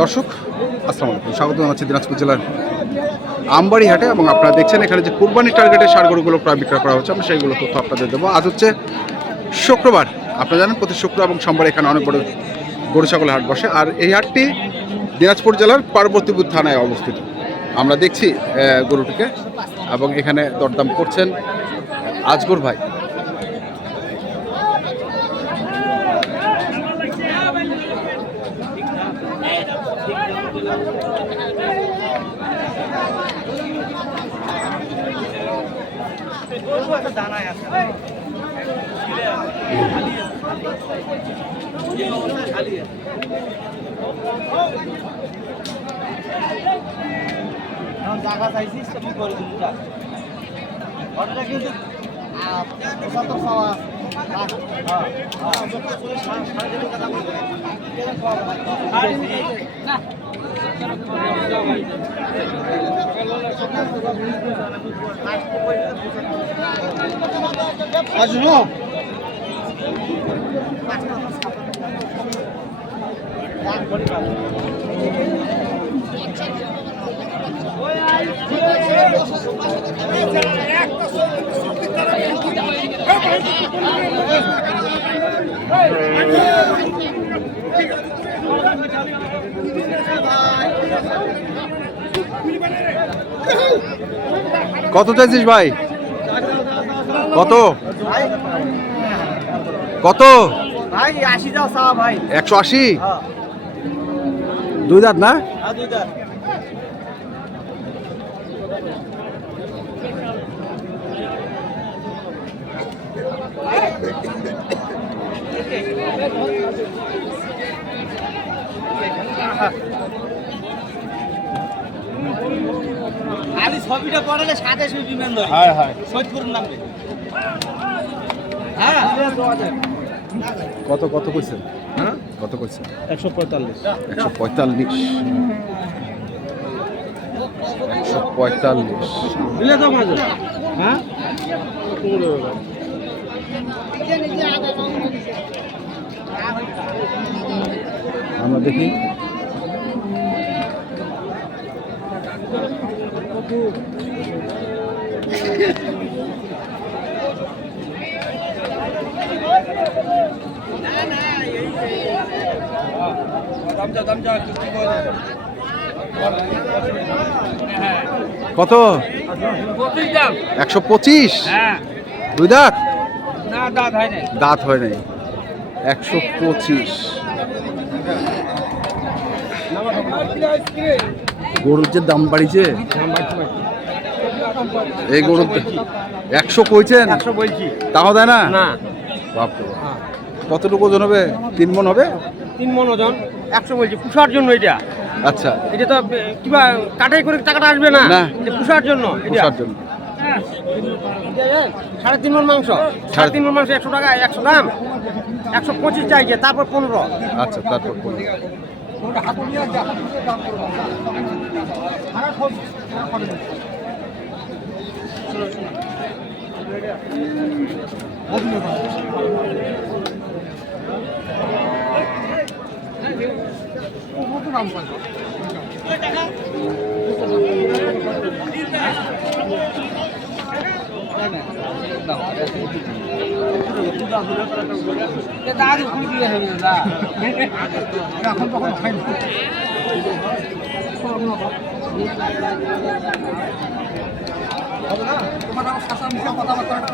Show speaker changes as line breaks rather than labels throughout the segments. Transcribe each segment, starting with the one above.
দর্শক, আসসালামু আলাইকুম। স্বাগত জানাচ্ছি দিনাজপুর জেলার আমবাড়ি হাটে এবং আপনারা দেখছেন এখানে যে কুরবানির টার্গেটে সার গরুগুলো প্রায় বিক্রয় করা হচ্ছে, আমরা সেইগুলো তথ্য আপনাদের দেবো। আজ হচ্ছে শুক্রবার। আপনারা জানেন প্রতি শুক্র এবং সোমবার এখানে অনেক বড় গরু ছাগলের হাট বসে। আর এই হাটটি দিনাজপুর জেলার পার্বতীপুর থানায় অবস্থিত। আমরা দেখছি গরুটিকে এবং এখানে দরদাম করছেন আজগর ভাই।
জায়গা চাইছিস তো কি করে দিবি ঘটনা কিন্তু আহ, পঁচাত্তর চাওয়া হ্যাঁ, হ্যাঁ।
কত চাইছিস ভাই? কত? কত? একশো আশি?
হ্যাঁ।
দুই দাঁত না?
আর ছবিটা পড়ালে সাথে শুধু বিমান ধরে
হ্যাঁ হ্যাঁ।
সৈয়দপুরের নামে হ্যাঁ?
কত কত কইছেন?
হ্যাঁ?
কত কইছেন?
একশো পঁয়তাল্লিশ।
একশো পঁয়তাল্লিশ। একশো পঁয়তাল্লিশ।
দিলে তো মাঝে হ্যাঁ?
আমরা দেখি। কত? একশো পঁচিশ?
হ্যাঁ।
দুই দাঁত?
দাঁত হয়
হয় নাই। একশো পঁচিশ। গরুর যে দাম বাড়িছে এই গরুর একশো কইছেন? তাও দেয় না?
না।
বাপরে বাপ। কতটুকু ওজন হবে? তিন মন হবে?
তিন মন ওজন। একশো বলছি পুষার জন্য এটা।
আচ্ছা।
এটা তো কিবা কাটাই করে টাকাটা আসবে না। পুষার জন্য এটা।
জন্য।
সাড়ে তিন মন মাংস সাড়ে তিন মন মাংস একশো টাকা একশো দাম একশো পঁচিশ চাইছে তারপর পনেরো
আচ্ছা তারপর বলুন।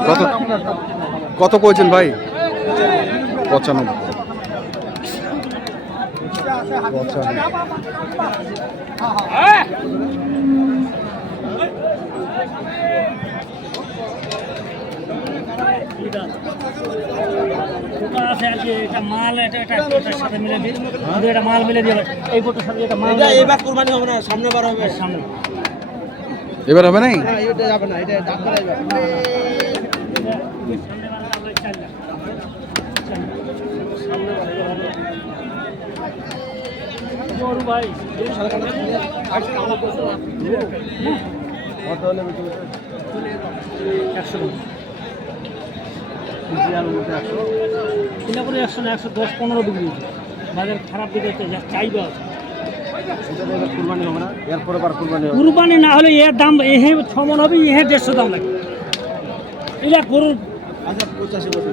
কত কত কইছেন ভাই? পঁচানব্বই পঁচানব্বই
ওটা আছে আর কি এটা মাল এটা এটা এটার সাথে মিলে দিই মাল মিলে দিয়ে এই বোটের সাথে এটা মাল
এবার কোরবানি হবে না সামনে বার হবে
সামনে
এবার হবে। নাই
হ্যাঁ এটা যাবে না এটা দাঁত বাড়াইবে
গরু ভাই একশো কিনা করে একশো না একশো দশ পনেরো বিক্রি বাজার খারাপ দিকে যা চাইবে
কুরবানি হবে না বার কুরবানি
কুরবানি না হলে এর দাম, এহে ছমন হবে, এহে দেড়শো দাম লাগবে এটা গরুর
আচ্ছা পঁচাশি বছর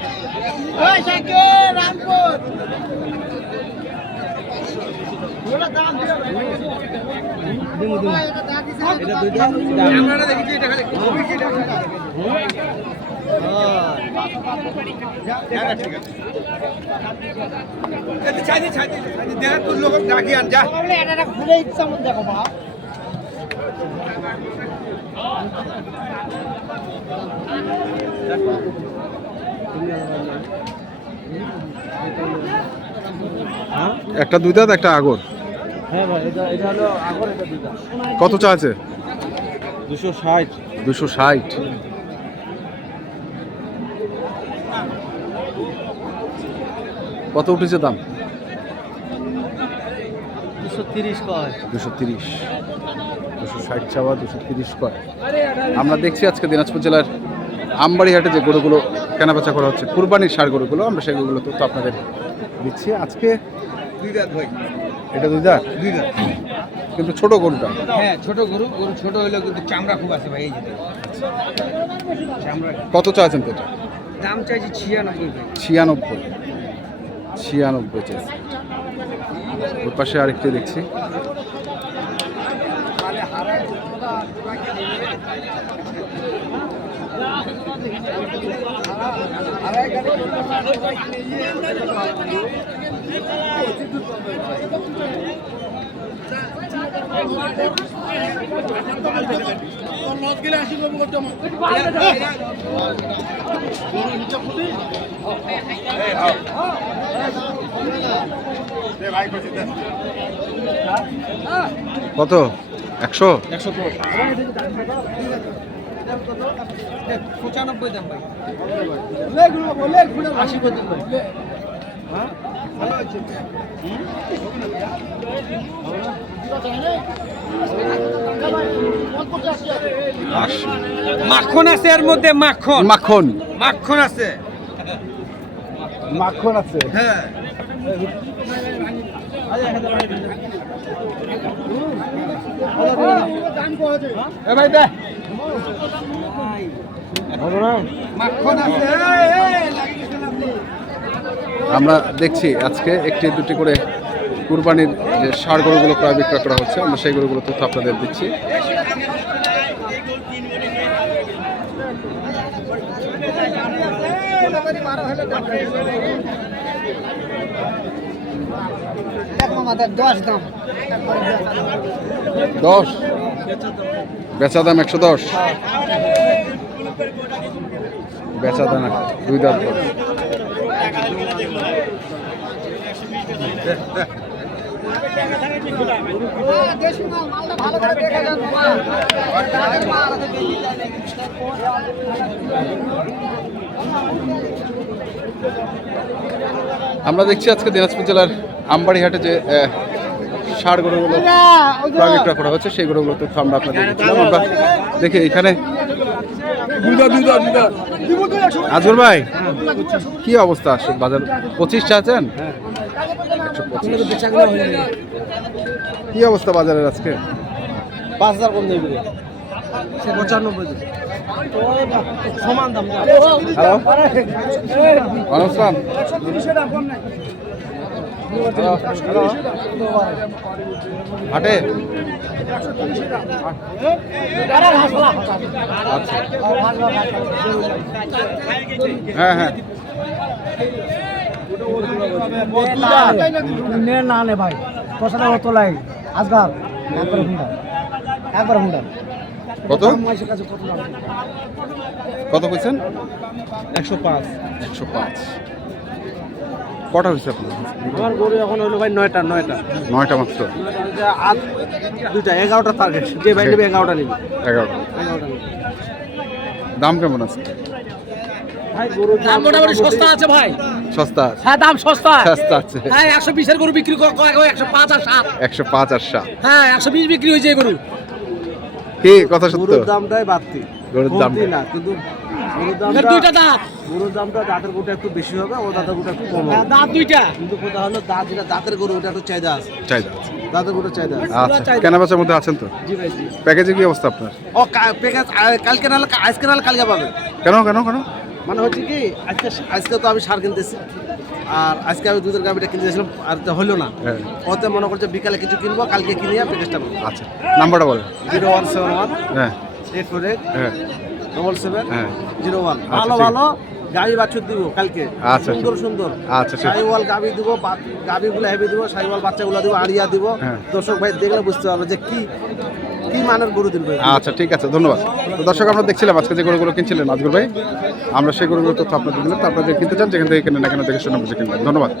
দুশো ষাট
এটা দুইটা আমরা দেখেছি এটা খালি
একটা দুই দাঁত একটা আগর?
হ্যাঁ
কত চা আছে?
দুশো ষাট।
দুশো ষাট। কত উঠেছে দাম?
দুশো তিরিশ কয়।
দুশো তিরিশ। দুশো ষাট চাওয়া দুশো তিরিশ কয়। আমরা দেখছি আজকে দিনাজপুর জেলার আমবাড়িহাটে যে গরুগুলো কেনাবেচা করা হচ্ছে। কুরবানির সার গরুগুলো আমরা সেগুলো তো আপনাদের দিচ্ছি। আজকে
দুই দাঁত ভাই
এটা দুই দাঁত
দুই দাঁত
কিন্তু ছোট গরুটা?
হ্যাঁ ছোট গরু গরু ছোট হলেও কিন্তু চামড়া খুব আছে ভাই এই চামড়া।
কত চা আছেন তো
দাম চাইছি ছিয়ানব্বই
ছিয়ানব্বই। ছিয়ানব্বই চাইছে। ওর পাশে আরেকটি দেখছি। কত? একশো?
একশো পঁচানব্বই দাম ভাই। আশি কত ভাই।
আশি
মাখন আছে এর মধ্যে মাখন।
মাখন।
মাখন আছে।
মাখন আছে?
হ্যাঁ। ভাই দে। মাখন আছে
আমরা দেখছি আজকে একটি দুটি করে কুরবানির যে সার গরুগুলো প্রায় বিক্রয় করা হচ্ছে আমরা সেই গরুগুলো তথ্য আপনাদের দিচ্ছি।
দশ দাম।
দশ? বেচা দাম একশো দশ। বেচা দাম দুই দাম আমরা দেখছি আজকে দিনাজপুর জেলার আমবাড়িহাটে যে ষাড় গরুগুলো ক্রয় বিক্রয় করা হচ্ছে সেই গরুগুলো তথ্য আমরা আপনাদের দিচ্ছিলাম আমরা দেখি এখানে। আজর ভাই কি অবস্থা? আসছে বাজার পঁচিশটা আছেন? কি অবস্থা বাজারের আজকে?
পাঁচ হাজার কম দেবে পঁচানব্বই। সমান দাম।
হ্যালো ওয়ালাইকুম আসসালাম হ্যালো, হ্যালো। হাটে? হ্যাঁ হ্যাঁ।
নে না নে ভাই তোলাই আজকাল একবার হুন্ডা একবার হুন্ডা
কত
কত?
কত কইছেন?
একশো পাঁচ।
একশো পাঁচ। কটা হয়েছে আপনার?
আমার গরু এখন হলো ভাই নয়টা নয়টা।
নয়টা মাত্র।
আর দুইটা এগারোটা টার্গেট যে ভাই নেবে এগারোটা নেবে।
এগারোটা। দাম কেমন আছে?
ভাই গরু
দাম মোটামুটি সস্তা আছে ভাই।
সস্তা আছে।
হ্যাঁ দাম সস্তা।
সস্তা আছে।
হ্যাঁ একশো বিশের গরু বিক্রি করে একশো পাঁচ আর সাত।
একশো পাঁচ আর সাত।
হ্যাঁ একশো বিশ বিক্রি হয়েছে গরু।
কি? কথা সত্য?
গরুর দামটাই বাড়তি।
গরুর দাম
কমতি না কিন্তু গরুর দামটা
দুইটা দাঁত।
গরুর দামটা দাঁতের গরুটা একটু বেশি হবে ও দাঁতের গরুটা একটু কম হবে।
দাঁত দুইটা?
কিন্তু কোথা হলো দাঁত যেটা দাঁতের গরু ওটা একটু চাহিদা আছে।
চাহিদা আছে।
দাঁতের গরুটা চাহিদা আছে।
আচ্ছা কেনা বেচার মধ্যে আছেন তো?
জি ভাই জি।
প্যাকেজে কি অবস্থা আপনার?
ও প্যাকেজ কালকে নাহলে আজকে নাহলে কালকে পাবে।
কেন কেন কেন?
মানে হচ্ছে কি আজকে আজকে তো আমি সার কিনতেছি। আর আজকে আমি দুধের গাভিটা কিনতে গেছিলাম আর তো হলো না।
হ্যাঁ।
ওতে মনে করছে বিকালে কিছু কিনবো কালকে কিনে প্যাকেজটা পাবো
আচ্ছা নাম্বারটা বলেন।
জিরো ওয়ান সেভেন ওয়ান
হ্যাঁ।
এইট ফোর এইট
হ্যাঁ।
ডবল সেভেন
হ্যাঁ।
Zero one.
আচ্ছা,
ভালো ভালো। গাড়ি বাছুর দিব কালকে।
আচ্ছা,
সুন্দর সুন্দর।
আচ্ছা, ঠিক।
সাইওয়াল গাবি দিব গাবিগুলো হেভি দিব সাইওয়াল বাচ্চাগুলো দিব আড়িয়া দিব।
হ্যাঁ।
দর্শক ভাই দেখলে বুঝতে পারবে যে কি কি মানের গরু দিব
আচ্ছা ঠিক আছে ধন্যবাদ। তো দর্শক আমরা দেখছিলাম আজকে যে গরুগুলো কিনছিলেন আজগুল ভাই। আমরা সেই গরুগুলো তথ্য আপনাদের দিলাম। তো আপনাদের কিনতে চান যেখান থেকে কেনেন না কেন দেখে শুনে বুঝে কিনবেন। ধন্যবাদ।